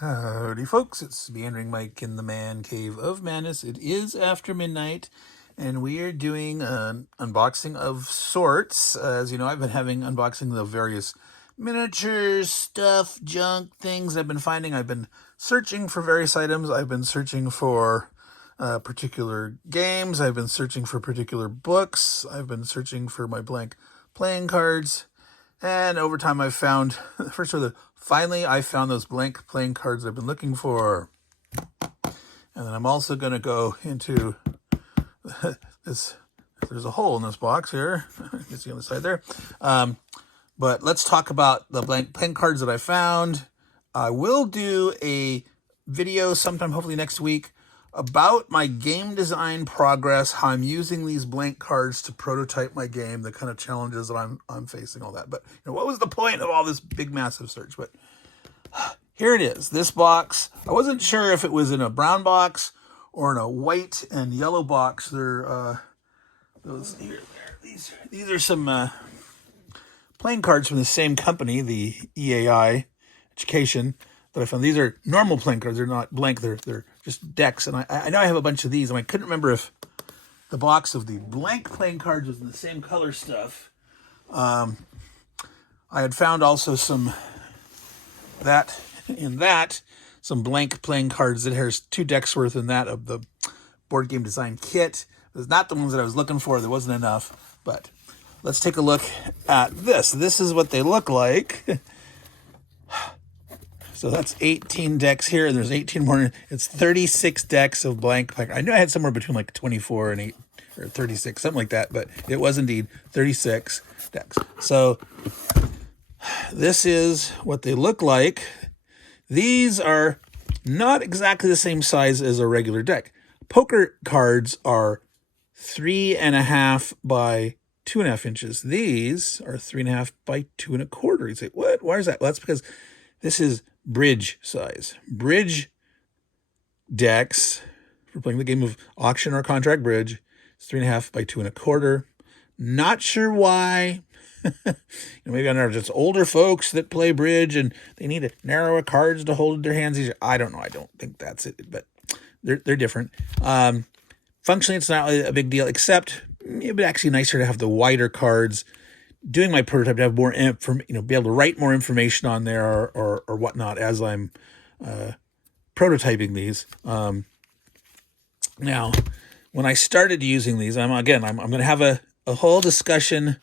Howdy, folks. It's Meandering Mike in the Man Cave of Madness. It is after midnight, and we are doing an unboxing of sorts. As you know, I've been having unboxing the various miniatures, stuff, junk, things I've been finding. I've been searching for various items. I've been searching for particular games. I've been searching for particular books. I've been searching for my blank playing cards. And over time, I've found, finally, I found those blank playing cards I've been looking for. And then I'm also going to go into this. There's a hole in this box here. You can see on the side there. But let's talk about the blank playing cards that I found. I will do a video sometime, hopefully next week, about my game design progress, how I'm using these blank cards to prototype my game, the kind of challenges that I'm facing, all that. But what was the point of all this big, massive search? But here it is, this box. I wasn't sure if it was in a brown box or in a white and yellow box. They're those here. These are some playing cards from the same company, the EAI Education, that I found. These are normal playing cards. They're not blank. They're just decks. And I know I have a bunch of these, and I couldn't remember if the box of the blank playing cards was in the same color stuff. I had found also some blank playing cards that has 2 decks worth in that of the board game design kit. It's not the ones that I was looking for. There wasn't enough. But let's take a look at this. This is what they look like. So that's 18 decks here, and there's 18 more. It's 36 decks of blank. I knew I had somewhere between like 24 and 8 or 36, something like that, but it was indeed 36 decks. So this is what they look like. These are not exactly the same size as a regular deck. Poker cards are 3.5 by 2.5 inches. These are 3.5 by 2.25. You say, what? Why is that? Well, that's because this is bridge size. Bridge decks for playing the game of auction or contract bridge. It's 3.5 by 2.25. Not sure why. Maybe I know just older folks that play bridge and they need narrower cards to hold in their hands. I don't know. I don't think that's it, but they're different. Functionally, it's not a big deal, except it'd be actually nicer to have the wider cards. Doing my prototype to have more, be able to write more information on there or whatnot as I'm prototyping these. Now, when I started using these, I'm going to have a whole discussion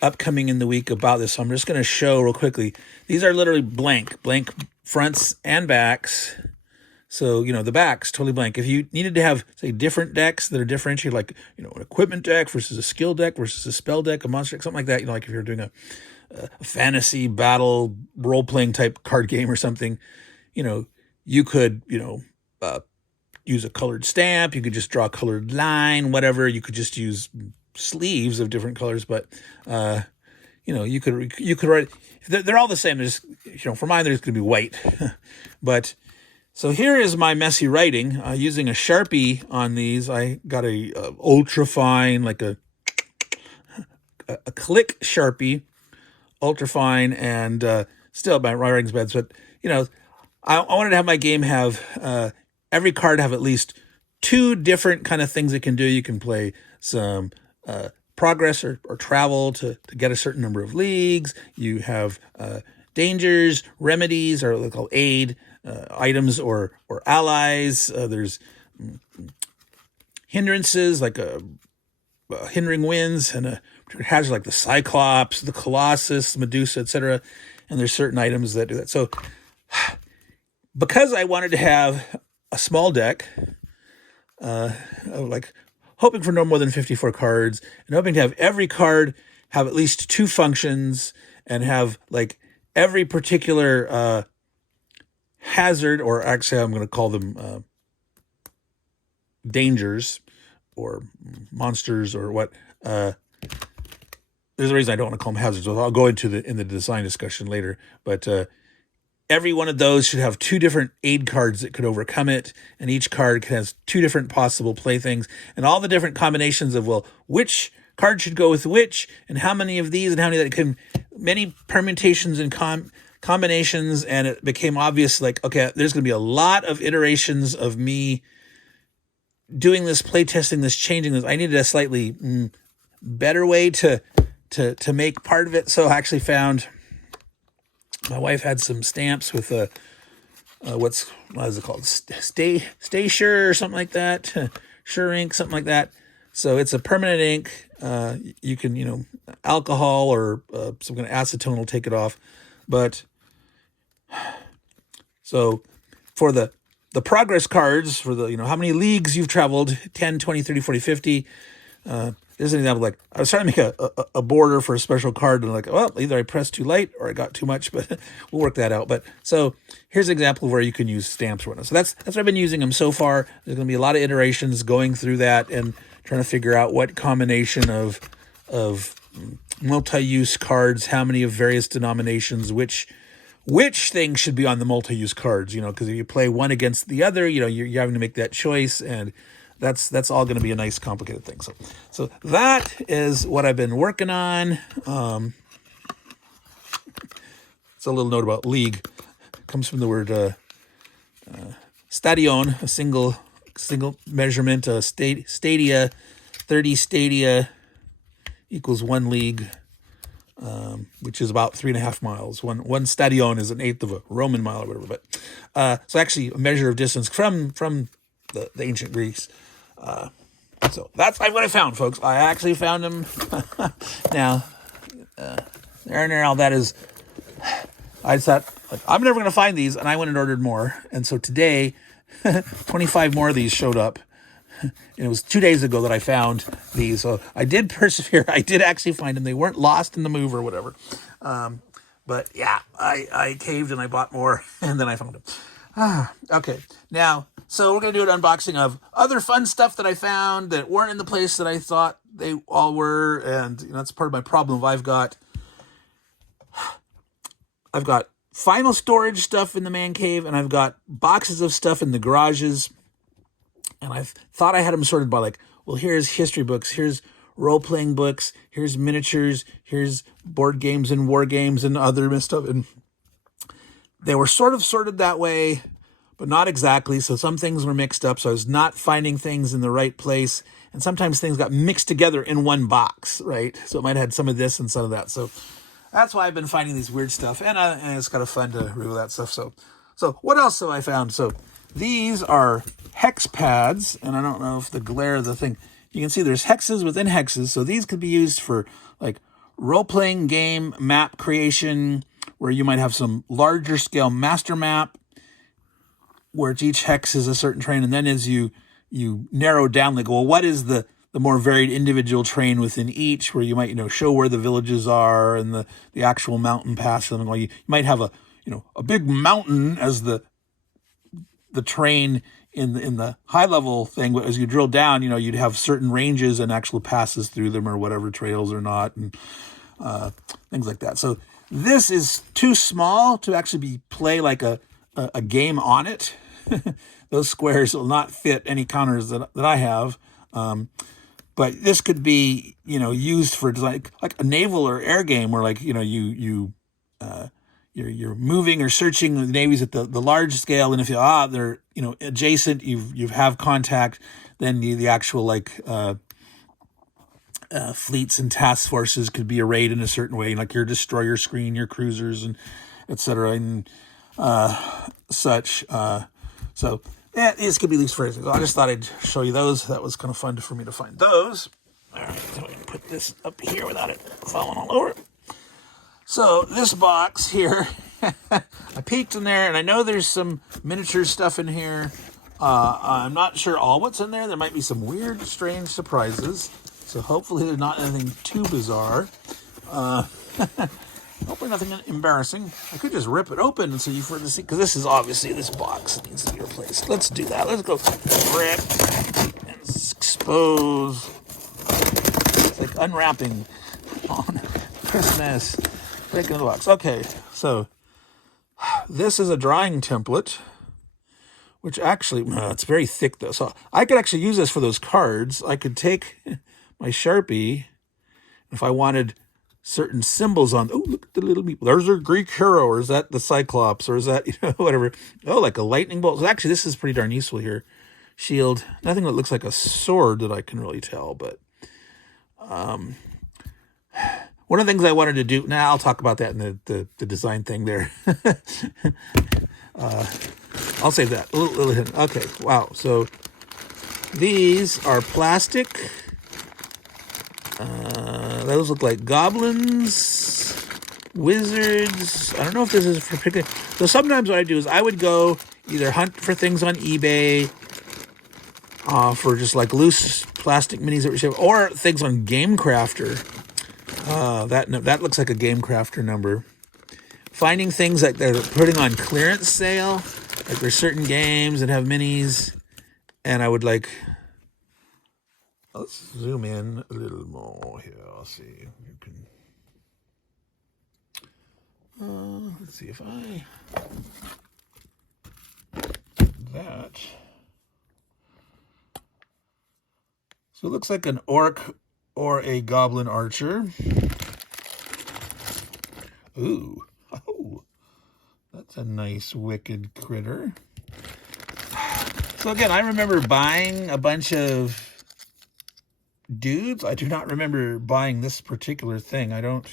upcoming in the week about this. So I'm just going to show real quickly. These are literally blank fronts and backs. So, the back's totally blank. If you needed to have, say, different decks that are differentiated, like, an equipment deck versus a skill deck versus a spell deck, a monster deck, something like that, like if you're doing a fantasy battle role-playing type card game or something, you could, use a colored stamp. You could just draw a colored line, whatever. You could just use sleeves of different colors, but, you could write, they're all the same. There's, for mine, there's going to be white, but... So here is my messy writing. Using a Sharpie on these, I got a ultra fine, like a click Sharpie, ultra fine, and still my writing's bad. But I wanted to have my game have every card have at least 2 different kind of things it can do. You can play some progress or travel to get a certain number of leagues. You have dangers, remedies, or what they call aid. Items or allies. There's hindrances like hindering winds and a particular hazard like the Cyclops, the Colossus, Medusa, etc. And there's certain items that do that. So because I wanted to have a small deck, like hoping for no more than 54 cards and hoping to have every card have at least 2 functions and have like every particular hazard, or actually I'm going to call them dangers or monsters or what. There's a reason I don't want to call them hazards. I'll go into in the design discussion later. But every one of those should have 2 different aid cards that could overcome it, and each card has 2 different possible playthings, and all the different combinations of which card should go with which, and how many of these and how many that can, many permutations and combinations, and it became obvious, like, okay, there's going to be a lot of iterations of me doing this, playtesting this, changing this. I needed a slightly better way to make part of it. So I actually found, my wife had some stamps with a what is it called? Stay Sure or something like that. Sure ink, something like that. So it's a permanent ink. You can, alcohol or some kind of acetone will take it off. But so for the progress cards, for the, how many leagues you've traveled, 10, 20, 30, 40, 50. There's an example, like I was trying to make a border for a special card, and like, well, either I pressed too light or I got too much, but we'll work that out. But so here's an example of where you can use stamps or whatnot. So that's what I've been using them so far. There's going to be a lot of iterations going through that and trying to figure out what combination of multi-use cards, how many of various denominations, which thing should be on the multi-use cards, because if you play one against the other, you're having to make that choice, and that's all going to be a nice complicated thing. So that is what I've been working on. It's a little note about league. It comes from the word stadion, a single measurement. Stadia, 30 stadia equals 1 league, which is about 3.5 miles. One stadion is 1/8 of a Roman mile or whatever. But so actually a measure of distance from the ancient Greeks. So that's what I found, folks. I actually found them. Now, now that is, I thought, like, I'm never going to find these, and I went and ordered more. And so today, 25 more of these showed up. And it was 2 days ago that I found these. So I did persevere. I did actually find them. They weren't lost in the move or whatever. But yeah, I caved and I bought more, and then I found them. Okay. Now, so we're going to do an unboxing of other fun stuff that I found that weren't in the place that I thought they all were. And that's part of my problem. I've got final storage stuff in the man cave, and I've got boxes of stuff in the garages. And I thought I had them sorted by, like, well, here's history books, here's role-playing books, here's miniatures, here's board games and war games and other stuff. And they were sort of sorted that way, but not exactly. So some things were mixed up. So I was not finding things in the right place. And sometimes things got mixed together in one box, right? So it might have had some of this and some of that. So that's why I've been finding these weird stuff. And it's kind of fun to review that stuff. So what else have I found? So these are hex pads. And I don't know if the glare of the thing, you can see there's hexes within hexes. So these could be used for, like, role-playing game map creation, where you might have some larger scale master map where each hex is a certain terrain, and then as you narrow down, like, well, what is the more varied individual terrain within each, where you might show where the villages are and the actual mountain paths, and you might have a big mountain as the terrain in the high level thing, but as you drill down, you'd have certain ranges and actual passes through them, or whatever, trails or not, and things like that. So this is too small to actually play like a game on it. Those squares will not fit any counters that I have. But this could be, used for like a naval or air game, where, like, you're moving or searching the navies at the large scale, and if they're adjacent, you have contact, then the actual, like, fleets and task forces could be arrayed in a certain way, like your destroyer screen, your cruisers, and etc. and such. So yeah, these could be used for anything. So I just thought I'd show you those. That was kind of fun for me to find those. All right, so I can put this up here without it falling all over. So this box here, I peeked in there, and I know there's some miniature stuff in here. I'm not sure all what's in there. There might be some weird, strange surprises. So hopefully there's not anything too bizarre. Hopefully nothing embarrassing. I could just rip it open so you further see, because this is obviously, this box needs to be replaced. Let's do that. Let's go rip and expose. It's like unwrapping on Christmas. Breaking the box. Okay, so this is a drawing template, which actually, it's very thick though. So I could actually use this for those cards. I could take my Sharpie, if I wanted certain symbols on. Oh, look at the little people. There's a Greek hero, or is that the Cyclops, or is that whatever? Oh, like a lightning bolt. So actually, this is pretty darn useful here. Shield. Nothing that looks like a sword that I can really tell, but one of the things I wanted to do. Now I'll talk about that in the design thing there. I'll save that. Little hint. Okay. Wow. So these are plastic. Those look like goblins, wizards. I don't know if this is for picking. So sometimes what I do is I would go either hunt for things on eBay for just like loose plastic minis that we ship, or things on Game Crafter. That looks like a Game Crafter number. Finding things that they're putting on clearance sale, like there's certain games that have minis, and I would like. Let's zoom in a little more here. I'll see. You can. Let's see if I. That. So it looks like an orc or a goblin archer. Ooh. Oh. That's a nice wicked critter. So again, I remember buying a bunch of dudes. I do not remember buying this particular thing. I don't.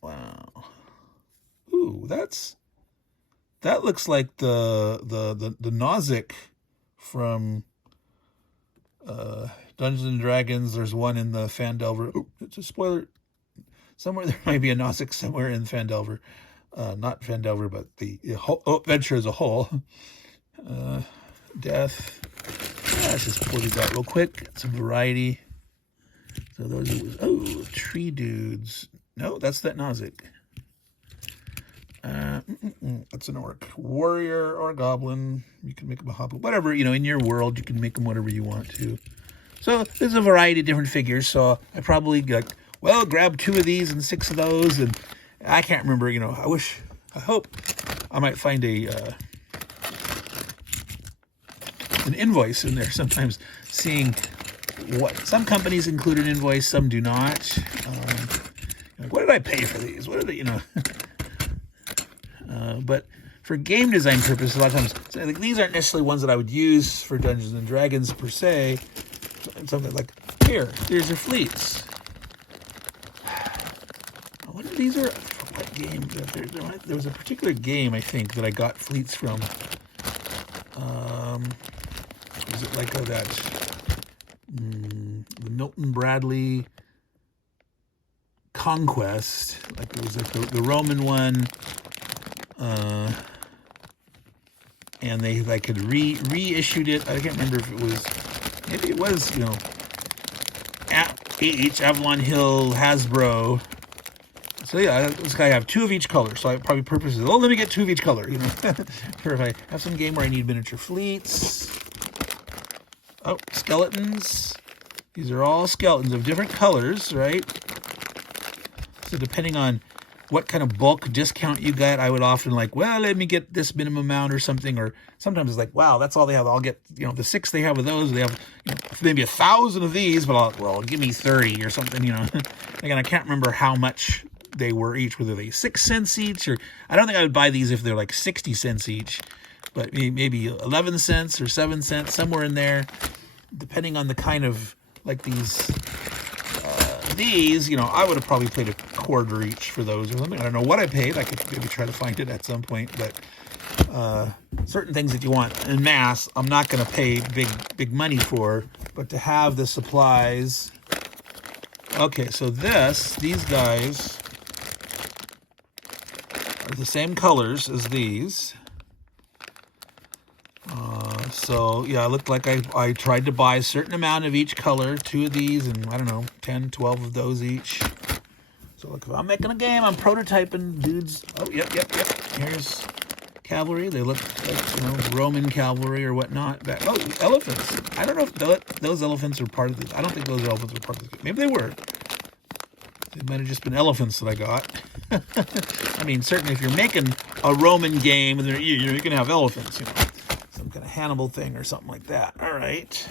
Wow. Ooh, that looks like the Nozick from Dungeons and Dragons. There's one in the Fandelver. Oh, it's a spoiler. Somewhere there might be a Nozick somewhere in Fandelver. Not Fandelver, but the adventure as a whole. Death. Let's just pull these out real quick. Some variety. So those are, tree dudes. No, that's that Nozick. That's an orc. Warrior or goblin. You can make them a hobbit. Whatever, in your world, you can make them whatever you want to. So there's a variety of different figures. So I probably grab 2 of these and 6 of those. And I can't remember, I hope I might find an invoice in there. Sometimes seeing what some companies include an invoice, some do not. What did I pay for these? What are they, but for game design purposes, a lot of times, so these aren't necessarily ones that I would use for Dungeons and Dragons per se. Something like, here's your fleets. I wonder if these are, what game? There was a particular game, I think, that I got fleets from. Was it like the Milton Bradley Conquest? Like it was like the Roman one. And they had reissued it. I can't remember if it was, maybe it was, Avalon Hill, Hasbro. So yeah, this guy have 2 of each color. So I probably purposes, let me get 2 of each color, Or if I have some game where I need miniature fleets. Oh, skeletons. These are all skeletons of different colors, right? So depending on what kind of bulk discount you got, I would often let me get this minimum amount or something. Or sometimes it's like, wow, that's all they have. I'll get, the 6 they have of those. They have, maybe 1,000 of these, but give me 30 or something, Again, I can't remember how much they were each, whether they 6 cents each, or I don't think I would buy these if they're like 60 cents each, but maybe 11 cents or 7 cents, somewhere in there, depending on the kind of, these, I would have probably paid a quarter each for those or something. I don't know what I paid. I could maybe try to find it at some point, but certain things that you want en masse, I'm not going to pay big money for, but to have the supplies. Okay, so these guys are the same colors as these. So yeah, it looked like I tried to buy a certain amount of each color, 2 of these, and I don't know, 10, 12 of those each. So look, if I'm making a game, I'm prototyping dudes. Oh, yep. Here's cavalry. They look like, Roman cavalry or whatnot. Elephants. I don't know if those elephants are part of this. I don't think those elephants were part of this game. Maybe they were. They might have just been elephants that I got. I mean, certainly if you're making a Roman game, you're going to have elephants, Some kind of Hannibal thing or something like that. All right.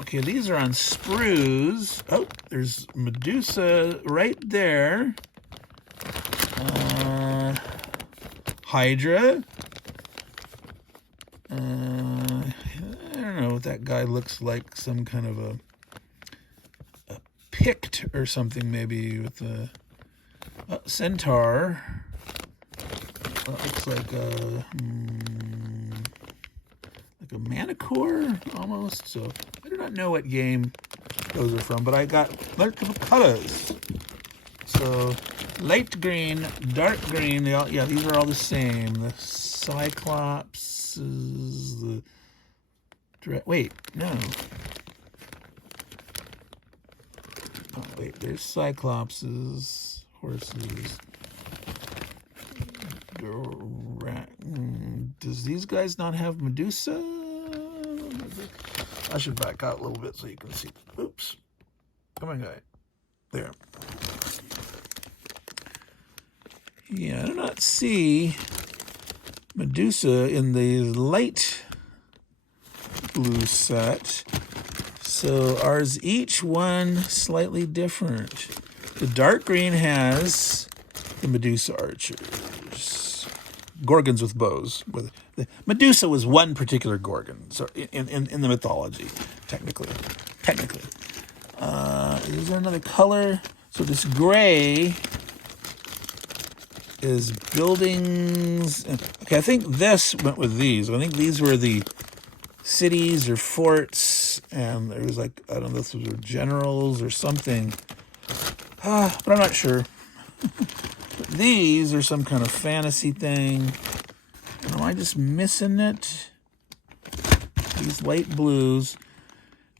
Okay, these are on sprues. Oh, there's Medusa right there. Hydra. I don't know what that guy looks like. Some kind of a Pict or something, maybe, with a centaur. That looks like a manicore almost. So I do not know what game those are from, but I got multiple colors. So light green, dark green. Yeah, these are all the same. The Cyclops is the. Wait, no. Oh, wait, there's Cyclopses, horses. Does these guys not have Medusa? I should back out a little bit so you can see. Oops. Come on, guy. There. Yeah, I do not see Medusa in the light blue set. So ours, each one slightly different. The dark green has the Medusa archers, Gorgons with bows. Medusa was one particular Gorgon, so in the mythology, technically. Is there another color? So this gray is buildings. Okay, I think this went with these. I think these were the cities or forts, and there was like, I don't know if those were generals or something, but I'm not sure. These are some kind of fantasy thing. Am I just missing it? These light blues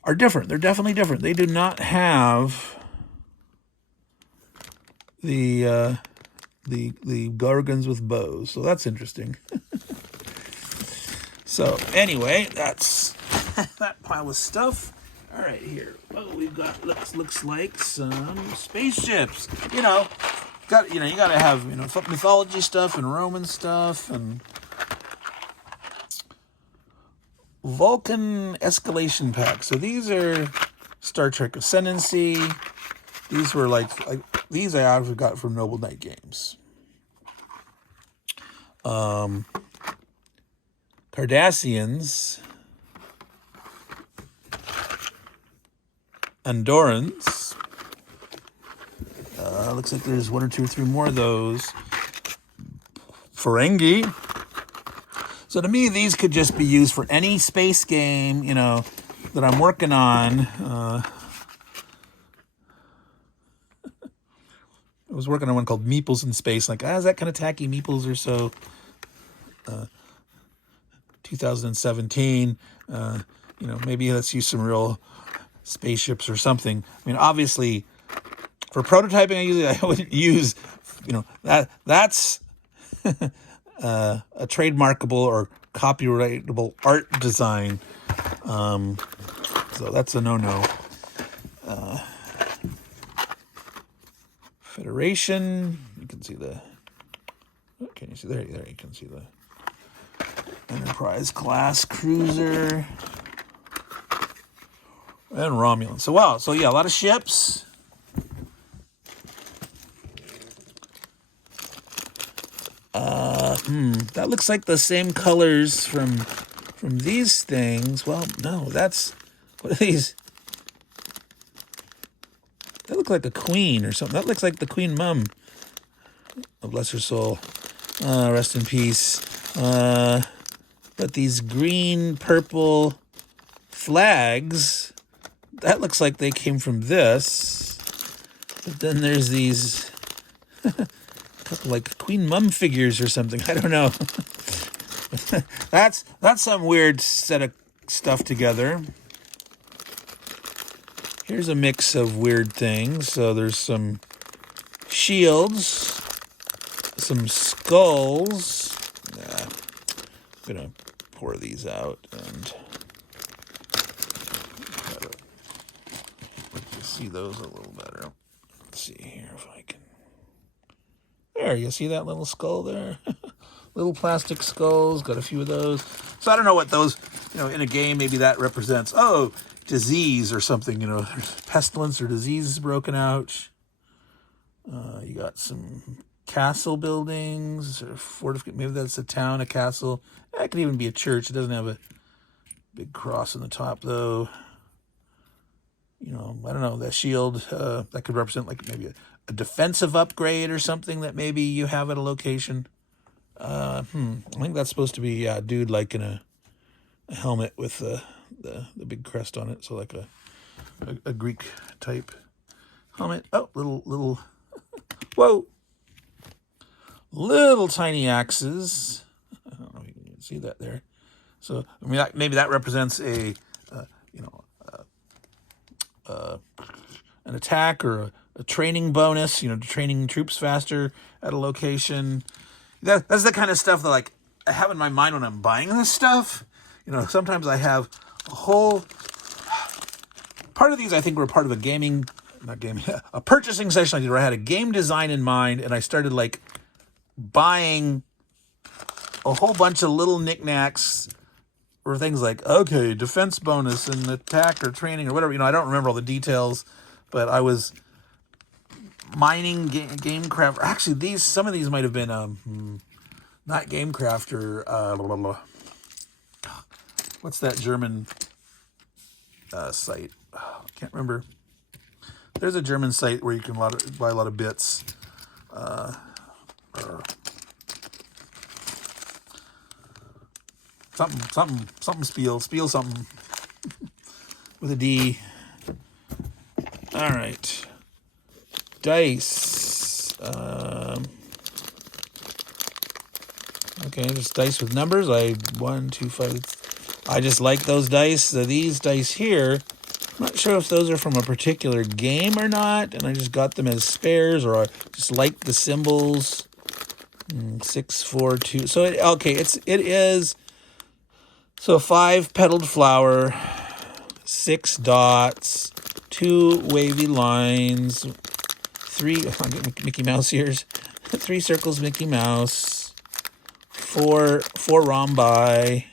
are different. They're definitely different. They do not have the Gorgons with bows, so that's interesting. So anyway, that's that pile of stuff. All right, here. Oh, we've got looks like some spaceships. You gotta have mythology stuff and Roman stuff and Vulcan escalation pack. So these are Star Trek Ascendancy. These were like these I actually got from Noble Knight Games. Cardassians, Andorans. Looks like there's 1 or 2 or 3 more of those. Ferengi. So to me, these could just be used for any space game, that I'm working on. I was working on one called Meeples in Space. Like, is that kind of tacky? Meeples or so. 2017, maybe let's use some real spaceships or something. I mean, obviously, for prototyping, I wouldn't use, that's a trademarkable or copyrightable art design. So that's a no-no. Federation, you can see the. Can you see there? There you can see the Enterprise class cruiser and Romulan. So wow, so yeah, a lot of ships. That looks like the same colors from these things. Well, no, what are these? That look like a queen or something. That looks like the Queen Mum. Oh, bless her soul. Rest in peace. But these green, purple flags, that looks like they came from this. But then there's these couple like Queen Mum figures or something. I don't know. That's some weird set of stuff together. Here's a mix of weird things. So there's some shields, some skulls. Yeah, I'm gonna pour these out and let you see those a little better. Let's see here if I can. There, you see that little skull there? Little plastic skulls, got a few of those. So I don't know what those, in a game, maybe that represents, disease or something, there's pestilence or disease broken out. You got some castle buildings, or maybe that's a town, a castle. That could even be a church. It doesn't have a big cross on the top, though. I don't know, that shield, that could represent like maybe a defensive upgrade or something that maybe you have at a location. I think that's supposed to be a dude like in a helmet with the big crest on it. So like a Greek type helmet. Oh, little, whoa. Little tiny axes. I don't know if you can see that there. So I mean, maybe that represents an attack or a training bonus. Training troops faster at a location. That's the kind of stuff that like I have in my mind when I'm buying this stuff. Sometimes I have a whole part of these. I think were part of a purchasing session I did where I had a game design in mind, and I started like buying a whole bunch of little knickknacks or things like, okay, defense bonus and attack or training or whatever. I don't remember all the details, but I was mining GameCraft. Actually, some of these might have been not GameCraft or what's that German site? I can't remember. There's a German site where you can buy a lot of bits. Something spiel something with a D. All right, dice. Okay, just dice with numbers. 1, 2, 5. I just like those dice. So these dice here, I'm not sure if those are from a particular game or not, and I just got them as spares, or I just like the symbols. 6, 4, 2. So it is. So 5 petaled flower, 6 dots, 2 wavy lines, 3 Mickey Mouse ears, 3 circles Mickey Mouse, 4 rhombi,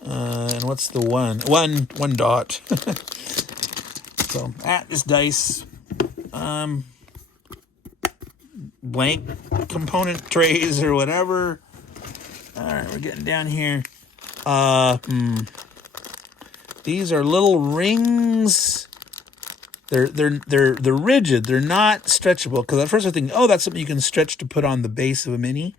and what's the one? One dot. So this dice, blank component trays or whatever. All right, we're getting down here. These are little rings. They're rigid. They're not stretchable. Because at first I think, that's something you can stretch to put on the base of a mini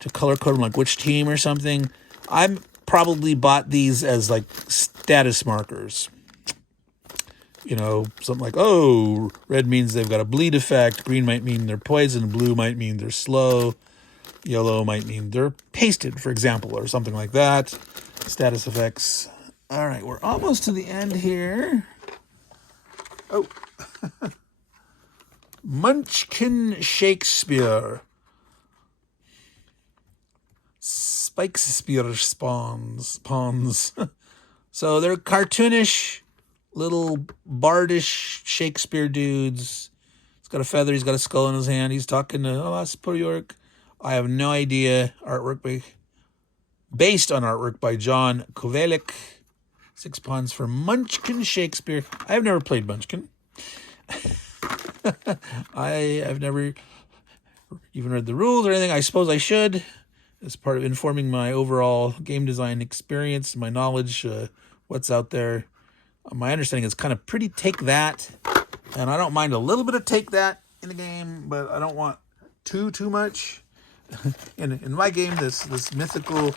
to color code them, like which team or something. I'm probably bought these as like status markers. Something like, red means they've got a bleed effect. Green might mean they're poison. Blue might mean they're slow. Yellow might mean they're pasted, for example, or something like that. Status effects. All right, we're almost to the end here. Oh. Munchkin Shakespeare. Spikespeare pawns. So they're cartoonish, little bardish Shakespeare dudes. He's got a feather, he's got a skull in his hand. He's talking to Oscar York. I have no idea. Based on artwork by John Kovelik. 6 pawns for Munchkin Shakespeare. I have never played Munchkin. I've never even read the rules or anything. I suppose I should, as part of informing my overall game design experience, my knowledge, what's out there. My understanding is kind of pretty take that, and I don't mind a little bit of take that in the game, but I don't want too much. In my game, this mythical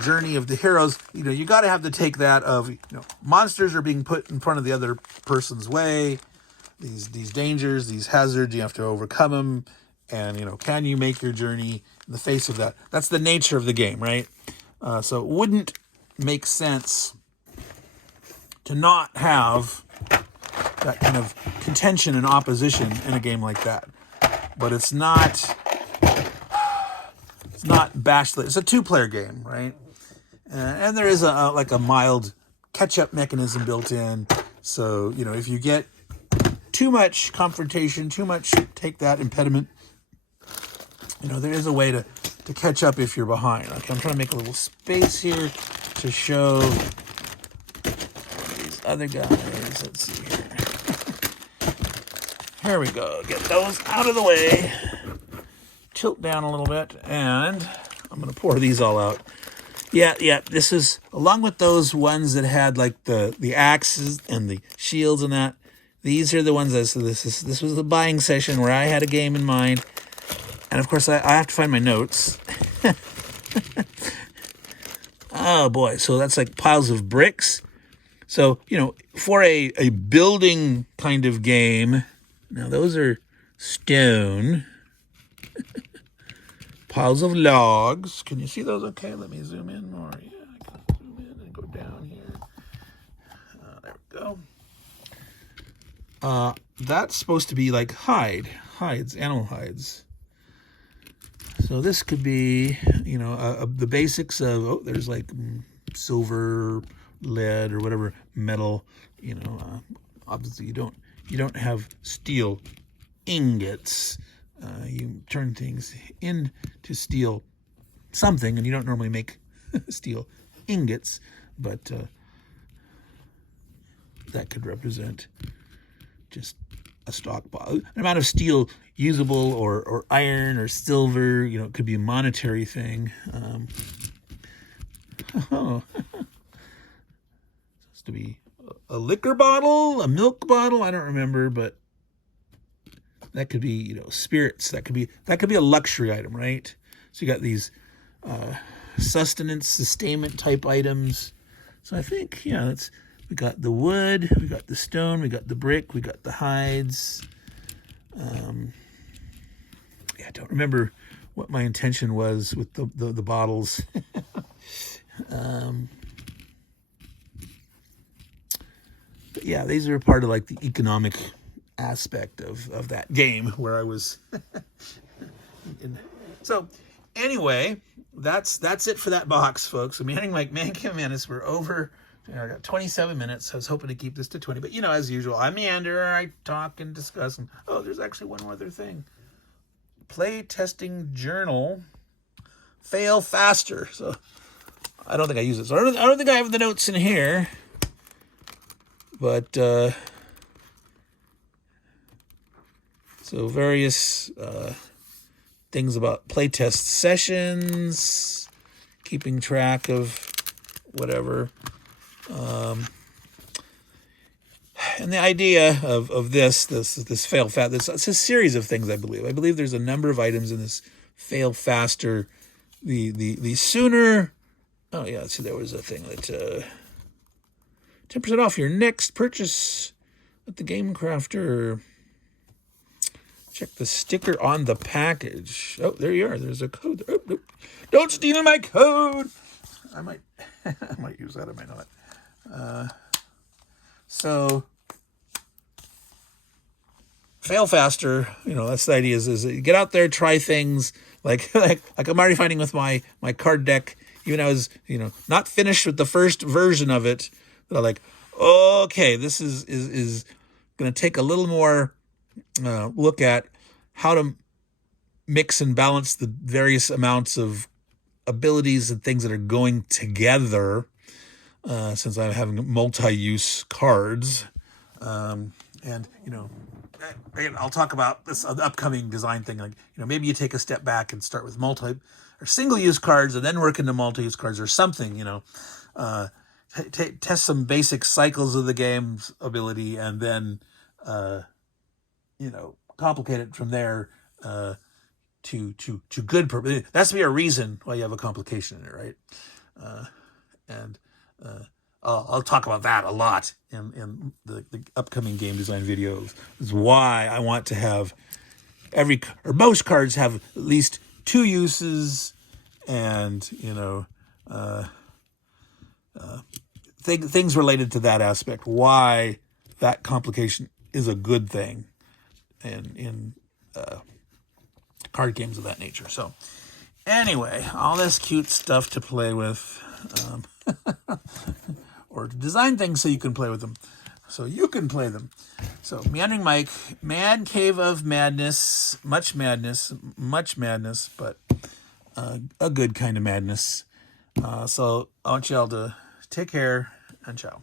journey of the heroes, you got to have to take that of monsters are being put in front of the other person's way. These dangers, these hazards, you have to overcome them, and can you make your journey in the face of that? That's the nature of the game, right? So it wouldn't make sense to not have that kind of contention and opposition in a game like that. But it's not bashful. It's a 2-player game, right? And there is a mild catch-up mechanism built in. So, if you get too much confrontation, too much take that impediment, there is a way to catch up if you're behind. Okay, I'm trying to make a little space here to show other guys? Let's see here. Here we go. Get those out of the way. Tilt down a little bit, and I'm going to pour these all out. Yeah, this is, along with those ones that had like the axes and the shields and that, these are the ones that, so this was the buying session where I had a game in mind. And of course, I have to find my notes. Oh boy, so that's like piles of bricks. So, for a building kind of game, now those are stone. Piles of logs. Can you see those okay? Let me zoom in more. Yeah, I can zoom in and go down here. There we go. That's supposed to be like hides, animal hides. So this could be, the basics of, there's like silver, lead, or whatever metal. Obviously you don't have steel ingots. You turn things into steel something, and you don't normally make steel ingots, but that could represent just a stockpile. An amount of steel usable, or iron, or silver, it could be a monetary thing. Supposed to be a liquor bottle, a milk bottle, I don't remember, but that could be, spirits. That could be a luxury item, right? So you got these sustainment type items. So I think, we got the wood, we got the stone, we got the brick, we got the hides. I don't remember what my intention was with the bottles. But yeah, these are part of like the economic aspect of that game where I was. So anyway, that's it for that box, folks. So Meandering Mike, Man Cave Madness, we're over. I got 27 minutes. I was hoping to keep this to 20, but as usual, I meander, I talk and discuss. And there's actually one more other thing. Play testing journal. Fail faster. So I don't think I use it. So I don't think I have the notes in here. But so various things about playtest sessions, keeping track of whatever. And the idea of this fail fast, it's a series of things, I believe. I believe there's a number of items in this fail faster. The sooner, see, there was a thing that 10% off your next purchase at the Game Crafter. Check the sticker on the package. Oh, there you are. There's a code. Oh, nope. Don't steal my code. I might use that. I might not. So fail faster. That's the idea. Is get out there, try things. Like I'm already finding with my card deck. Even I was not finished with the first version of it. But I'm like, okay, this is going to take a little more look at how to mix and balance the various amounts of abilities and things that are going together, since I'm having multi-use cards. And, again, I'll talk about this upcoming design thing. Like, maybe you take a step back and start with or single-use cards and then work into multi-use cards or something, test some basic cycles of the game's ability and then, complicate it from there to good purpose. There has to be a reason why you have a complication in it, right? And I'll talk about that a lot in the upcoming game design videos. Is why I want to have most cards have at least 2 uses, and things related to that aspect. Why that complication is a good thing, in card games of that nature. So anyway, all this cute stuff to play with, or to design things so you can play with them, so you can play them. So Meandering Mike, Man Cave of Madness, much madness, but a good kind of madness. So I want y'all to take care and ciao.